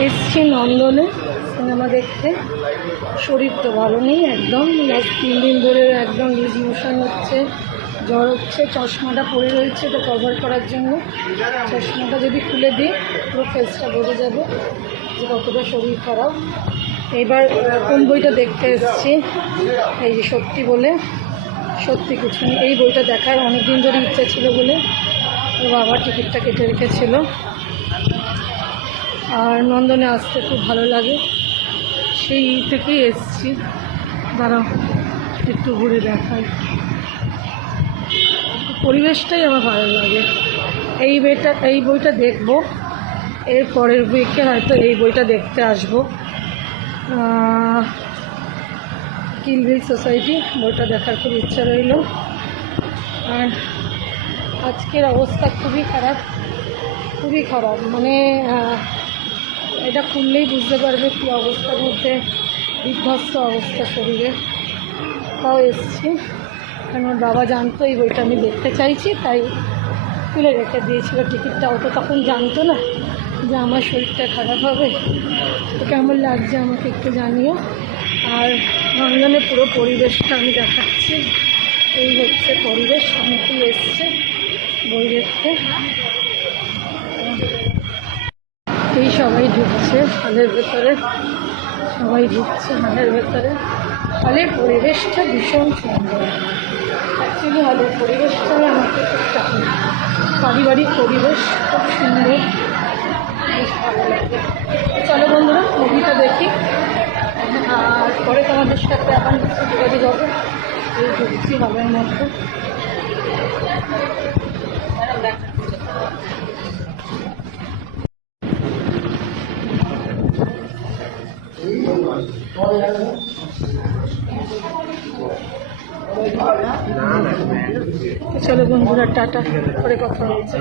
এসছি নন্দনে সিনেমা দেখতে। শরীর তো ভালো নেই একদম, 3 দিন ধরে একদম লুজ মোশন হচ্ছে, জ্বর হচ্ছে। চশমাটা পরে রয়েছে তো কভার করার জন্য। চশমাটা যদি খুলে দিই পুরো ফেসটা বোঝা যাবে যে কতটা শরীর খারাপ। এইবার কোন বইটা দেখতে এসেছি, এই যে সত্যি বলে সত্যি কিছু নেই, এই বইটা দেখার অনেক দিন ধরে ইচ্ছা ছিল বলে ওর বাবা টিকিটটা কেটে রেখেছিল। আর নন্দনে আসতে খুব ভালো লাগে, সেই থেকেই এসেছি। দাঁড়াও একটু ঘুরে দেখাই, পরিবেশটাই আমার ভালো লাগে। এই বইটা দেখবো, এর পরের উইকে হয়তো এই বইটা দেখতে আসবো। কিল বিল সোসাইটি বইটা দেখার খুব ইচ্ছা রইল। আর আজকের অবস্থা খুবই খারাপ, খুবই খারাপ। মানে এটা খুললেই বুঝতে পারবে কী অবস্থার মধ্যে, বিধ্বস্ত অবস্থা শরীরে। তাও এসছি, কারণ আমার বাবা জানতো এই বইটা আমি দেখতে চাইছি, তাই তুলে রেখে দিয়েছিল টিকিটটা। ও তো তখন জানতো না যে আমার শরীরটা খারাপ হবে। তো কেমন লাগছে আমাকে একটু জানিও। আর নন্দনের পুরো পরিবেশটা আমি দেখাচ্ছি। এই হচ্ছে পরিবেশ, অনেকেই এসছে বই দেখতে। এই সবাই ঢুকছে হলের ভেতরে, সবাই ঢুকছে হলের ভেতরে। হলের পরিবেশটা ভীষণ সুন্দর। অ্যাকচুয়ালি হলের পরিবেশটা আমাকে খুব টাকা, পারিবারিক পরিবেশ খুব সুন্দর, বেশ ভালো লাগে। চলো বন্ধুরা মুভিটা দেখি, আর পরে তোমাদের সাথে আবার যোগাযোগ হবে। এই ঢুকছি হলের মধ্যে। চলো বন্ধুরা টাটা, পরে কথা হচ্ছে।